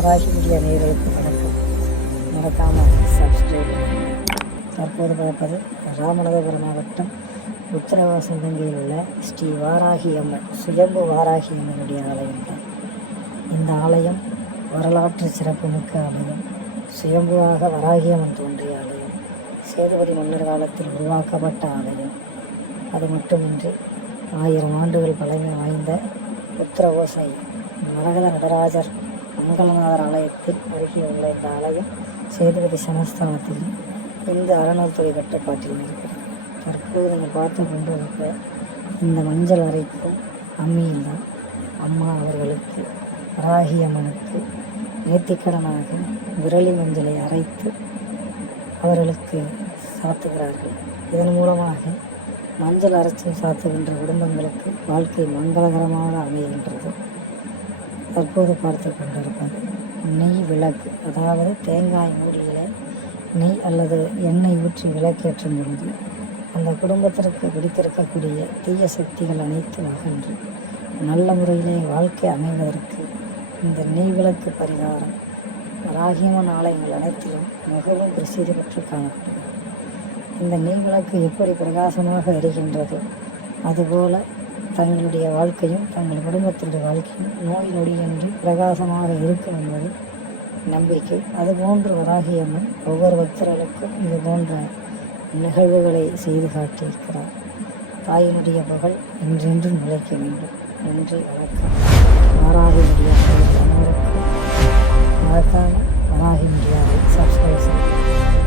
Varahi media நேயர்களுக்கு வணக்கம். மறக்காமல் சப்ஸ்கிரைப் பண்ணுங்கள். தற்போது பார்ப்பது ராமநாதபுரம் மாவட்டம் உத்தரவாசல் வங்கியில் உள்ள ஸ்ரீ வாராகி அம்மன் சுயம்பு வாராகி அம்மனுடைய ஆலயம் தான். இந்த ஆலயம் வரலாற்று சிறப்புமிக்க ஆலயம். சுயம்புவாக வராகி அம்மன் தோன்றிய ஆலயம். சேதுபதி மன்னர் காலத்தில் உருவாக்கப்பட்ட ஆலயம். அது மட்டுமின்றி 1000 ஆண்டுகள் பழமை வாய்ந்த உத்தரகோசை மரகத நடராஜர் மங்களநாதர் ஆலயத்தில் அருகே உள்ள இந்த ஆலயம் சேதுபதி சமஸ்தானத்தில் இந்து அறநிலையத்துறை கட்டுப்பாட்டில் இருக்கிறது. தற்போது நீங்கள் பார்த்து கொண்டு இருக்க இந்த மஞ்சள் அரைக்கும் அம்மியில்தான் அம்மா அவர்களுக்கு வராகி அம்மனுக்கு நேர்த்திக்கடனாக விரலி மஞ்சளை அரைத்து அவர்களுக்கு சாத்துகிறார்கள். இதன் மூலமாக மஞ்சள் அரைச்சி சாத்துகின்ற குடும்பங்களுக்கு வாழ்க்கை மங்களகரமாக அமைகின்றது. தற்போது பார்த்து கொண்டிருப்பது நெய் விளக்கு, அதாவது தேங்காய் மூடியில் நெய் அல்லது எண்ணெய் ஊற்றி விளக்கேற்றும் பொழுது அந்த குடும்பத்திற்கு பிடித்திருக்கக்கூடிய தீய சக்திகள் அனைத்தும் அகன்று நல்ல முறையிலே வாழ்க்கை அமைவதற்கு இந்த நெய் விளக்கு பரிகாரம் வராகியம்மன் ஆலயங்கள் அனைத்திலும் மிகவும் பிரசித்தி பெற்று காணப்படுகிறது. இந்த நெய் விளக்கு எப்படி பிரகாசமாக எரிகின்றது, அதுபோல தங்களுடைய வாழ்க்கையும் தங்கள் குடும்பத்தினுடைய வாழ்க்கையும் நோய் நொடியின்றி பிரகாசமாக இருக்கும் என்பது நம்பிக்கை. அதுபோன்று வராகி அம்மன் ஒவ்வொரு பக்தர்களுக்கும் இது போன்ற நிகழ்வுகளை செய்து காட்டியிருக்கிறார். தாயினுடைய புகழ் என்றென்றும் நிலைக்க வேண்டும். நன்றி, வணக்கம். வராகியுடைய அனைவருக்கும் மறக்காமல் வராகி மீடியாவை சப்ஸ்கிரைப் செய்யுங்கள்.